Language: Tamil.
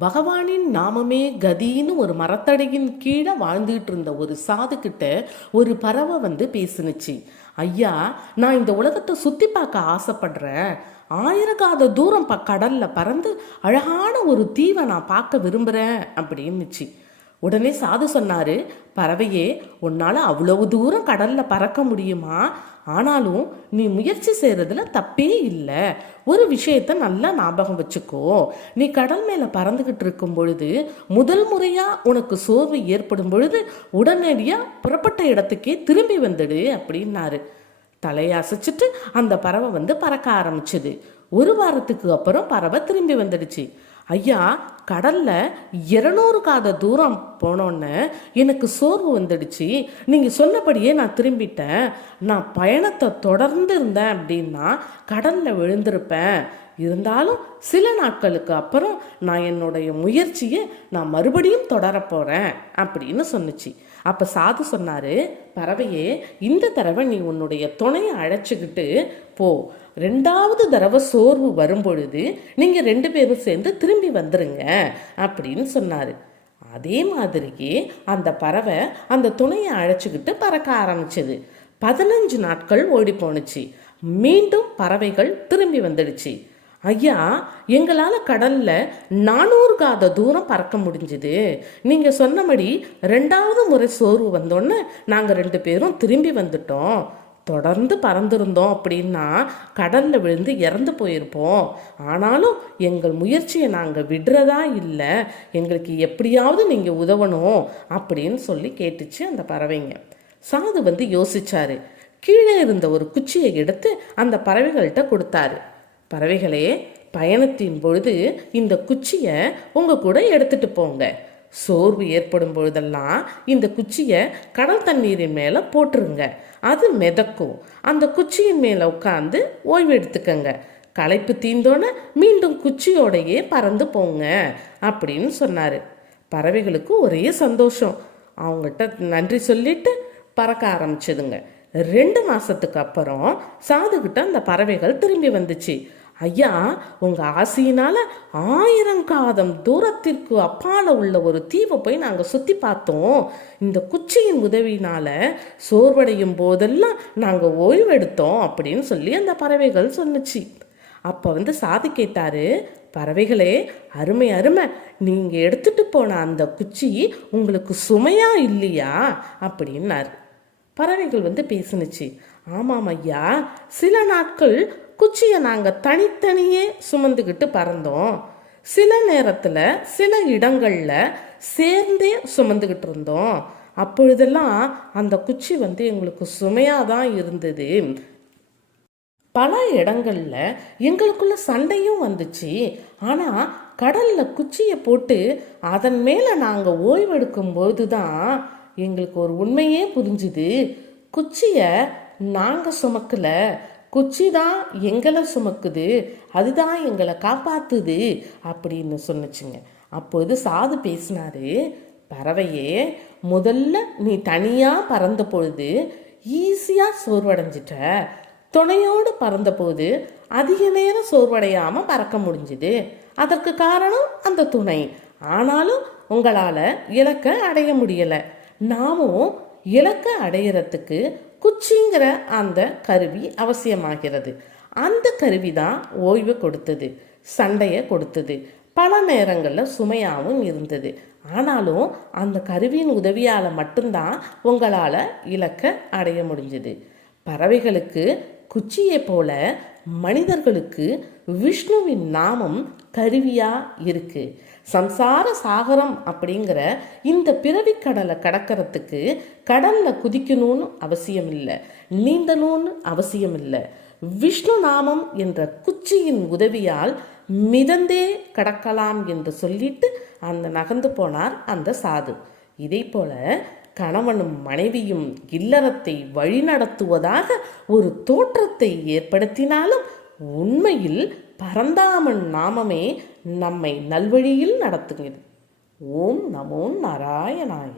பகவானின் நாமமே கதின்னு ஒரு மரத்தடையின் கீழே வாழ்ந்துட்டு இருந்த ஒரு சாது கிட்ட ஒரு பறவை வந்து பேசுனுச்சு. ஐயா நான் இந்த உலகத்தை சுத்தி பார்க்க ஆசைப்படுறேன். ஆயிரக்காத தூரம் ப கடல்ல பறந்து அழகான ஒரு தீவை நான் பார்க்க விரும்புறேன் அப்படின்னுச்சு. உடனே சாது சொன்னார் பறவையே உன்னால் அவ்வளவு தூரம் கடலில் பறக்க முடியுமா? ஆனாலும் நீ முயற்சி செய்கிறதுல தப்பே இல்லை. ஒரு விஷயத்த நல்லா ஞாபகம் வச்சுக்கோ. நீ கடல் மேலே பறந்துக்கிட்டு இருக்கும் பொழுது முதல் முறையாக உனக்கு சோர்வு ஏற்படும் பொழுது உடனடியாக புறப்பட்ட இடத்துக்கே திரும்பி வந்துடு அப்படின்னாரு. தலையசைச்சிட்டு அந்த பறவை வந்து பறக்க ஆரம்பிச்சுது. ஒரு வாரத்துக்கு அப்புறம் பறவை திரும்பி வந்துடுச்சு. ஐயா கடல்ல இருநூறு காத தூரம் போனோன்னு எனக்கு சோர்வு வந்துடுச்சு. நீங்க சொன்னபடியே நான் திரும்பிட்டேன். நான் பயணத்தை தொடர்ந்து இருந்தேன் அப்படின்னா கடல்ல விழுந்திருப்பேன். இருந்தாலும் சில நாட்களுக்கு அப்புறம் நான் என்னுடைய முயற்சியை நான் மறுபடியும் தொடரப்போகிறேன் அப்படின்னு சொன்னுச்சு. அப்போ சாது சொன்னாரு பறவையே இந்த தடவை நீ உன்னுடைய துணையை அழைச்சிக்கிட்டு போ. ரெண்டாவது தடவை சோர்வு வரும்பொழுது நீங்கள் ரெண்டு பேரும் சேர்ந்து திரும்பி வந்துருங்க அப்படின்னு சொன்னார். அதே மாதிரியே அந்த பறவை அந்த துணையை அழைச்சிக்கிட்டு பறக்க ஆரம்பிச்சது. பதினஞ்சு நாட்கள் ஓடி போணுச்சு மீண்டும் பறவைகள் திரும்பி வந்துடுச்சு. ஐயா எங்களால் கடலில் நானூறு காத தூரம் பறக்க முடிஞ்சுது. நீங்கள் சொன்னபடி ரெண்டாவது முறை சோர்வு வந்தோன்னே நாங்கள் ரெண்டு பேரும் திரும்பி வந்துட்டோம். தொடர்ந்து பறந்திருந்தோம் அப்படின்னா கடலில் விழுந்து இறந்து போயிருப்போம். ஆனாலும் எங்கள் முயற்சியை நாங்கள் விடுறதா இல்லை எங்களுக்கு எப்படியாவது நீங்கள் உதவணும் அப்படின்னு சொல்லி கேட்டுச்சு அந்த பறவைங்க. சாது வந்து யோசிச்சாரு. கீழே இருந்த ஒரு குச்சியை எடுத்து அந்த பறவைகள்கிட்ட கொடுத்தாரு. பறவைகளே பயணத்தின் பொழுது இந்த குச்சியை உங்க கூட எடுத்துட்டு போங்க. சோர்வு ஏற்படும் பொழுதெல்லாம் இந்த குச்சியை கடல் தண்ணீரின் மேலே போட்டுருங்க. அது மிதக்கும். அந்த குச்சியின் மேலே உட்காந்து ஓய்வு எடுத்துக்கங்க. களைப்பு தீந்தோன்னே மீண்டும் குச்சியோடையே பறந்து போங்க அப்படின்னு சொன்னார். பறவைகளுக்கு ஒரே சந்தோஷம். அவங்ககிட்ட நன்றி சொல்லிட்டு பறக்க ஆரம்பிச்சதுங்க. ரெண்டு மாதத்துக்கு அப்புறம் சாதுகிட்ட அந்த பறவைகள் திரும்பி வந்துச்சு. ஐயா உங்க ஆசையினால ஆயிரம் காதம் தூரத்திற்கு அப்பால உள்ள ஒரு தீவை போய் நாங்க சுத்தி பார்த்தோம். இந்த குச்சியின் உதவினால சோர்வடையும் போதெல்லாம் நாங்க ஓய்வெடுத்தோம் அப்படின்னு சொல்லி அந்த பறவைகள் சொன்னுச்சு. அப்ப வந்து சாதி கேட்டாரு பறவைகளே அருமை அருமை நீங்க எடுத்துட்டு போன அந்த குச்சி உங்களுக்கு சுமையா இல்லையா? அப்படின்னாரு. பறவைகள் வந்து பேசுனுச்சு. ஆமாம் ஐயா சில நாட்கள் குச்சியை நாங்கள் தனித்தனியே சுமந்துக்கிட்டு பறந்தோம். சில நேரத்தில் சில இடங்களில் சேர்ந்தே சுமந்துக்கிட்டு இருந்தோம். அப்பொழுதெல்லாம் அந்த குச்சி வந்து எங்களுக்கு சுமையாக தான் இருந்தது. பல இடங்களில் எங்களுக்குள்ள சண்டையும் வந்துச்சு. ஆனால் கடலில் குச்சியை போட்டு அதன் மேலே நாங்கள் ஓய்வெடுக்கும் போது தான் எங்களுக்கு ஒரு உண்மையே புரிஞ்சுது. குச்சியை நாங்கள் சுமக்கல. குச்சி தான் எங்களை சுமக்குது அதுதான் எங்களை காப்பாத்துது அப்படின்னு சொன்னுச்சுங்க. அப்போது சாது பேசினாரு பறவையே முதல்ல நீ தனியாக பறந்த பொழுது ஈஸியாக சோர்வடைஞ்சிட்ட. துணையோடு பறந்தபோது அதிக நேரம் சோர்வடையாமல் பறக்க முடிஞ்சுது. அதற்கு காரணம் அந்த துணை. ஆனாலும் உங்களால் இலக்கை அடைய முடியலை. நாமும் இலக்கை அடையிறதுக்கு குச்சிங்கிற அந்த கருவி அவசியமாகிறது. அந்த கருவி தான் ஓய்வு கொடுத்தது சண்டையை கொடுத்தது. பல நேரங்களில் சுமையாகவும் இருந்தது. ஆனாலும் அந்த கருவியின் உதவியால் மட்டும்தான் உங்களால் இலக்கை அடைய முடிஞ்சது. பறவைகளுக்கு குச்சியை போல மனிதர்களுக்கு விஷ்ணுவின் நாமம் கருவியா இருக்கு. சம்சார சாகரம் அப்படிங்கிற இந்த பிறவி கடலை கடக்கிறதுக்கு கடல்ல குதிக்கணும்னு அவசியம் இல்லை நீந்தணும்னு அவசியம் இல்லை விஷ்ணு நாமம் என்ற குச்சியின் உதவியால் மிதந்தே கடக்கலாம் என்று சொல்லிட்டு அந்த நகர்ந்து போனார் அந்த சாது. இதே போல கணவனும் மனைவியும் இல்லறத்தை வழிநடத்துவதாக ஒரு தோற்றத்தை ஏற்படுத்தினாலும் உண்மையில் பரந்தாமன் நாமமே நம்மை நல்வழியில் நடத்துகிறது. ஓம் நமோ நாராயணாய.